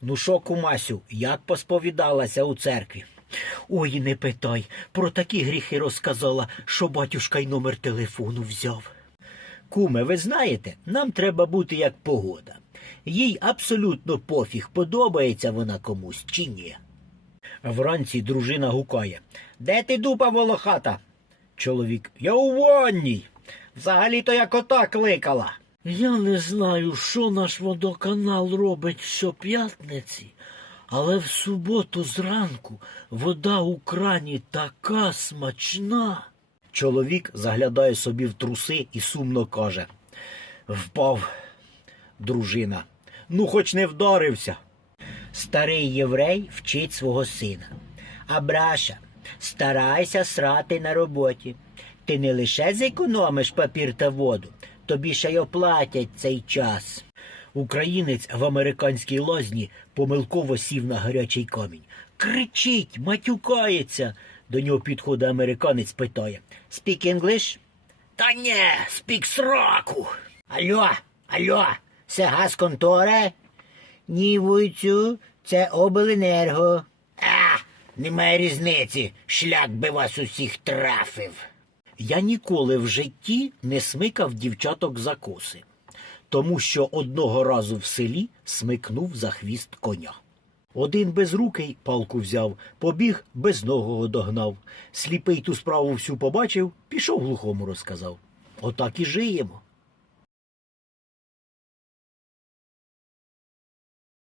Ну що, кумасю, як посповідалася у церкві? Ой, не питай, про такі гріхи розказала, що батюшка й номер телефону взяв. Куме, ви знаєте, нам треба бути як погода. Їй абсолютно пофіг, подобається вона комусь чи ні. Вранці дружина гукає. Де ти дупа волохата? Чоловік. Я у ванній. Взагалі-то я кота кликала. Я не знаю, що наш водоканал робить щоп'ятниці, але в суботу зранку вода у крані така смачна. Чоловік заглядає собі в труси і сумно каже. Впав, дружина. Ну, хоч не вдарився. Старий єврей вчить свого сина. Абраша, старайся срати на роботі. Ти не лише зекономиш папір та воду, тобі ще й оплатять цей час. Українець в американській лазні помилково сів на гарячий камінь. Кричить, матюкається. До нього підходить американець, питає Speak English? Та ні, спік сраку. Алло, алло, це газ контора? Ні, вуйцю, це обленерго. А, немає різниці. Шлях би вас усіх трафив. Я ніколи в житті не смикав дівчаток за коси, тому що одного разу в селі смикнув за хвіст коня. Один безрукий палку взяв, побіг безногого догнав. Сліпий ту справу всю побачив, пішов глухому розказав. Отак і жиємо.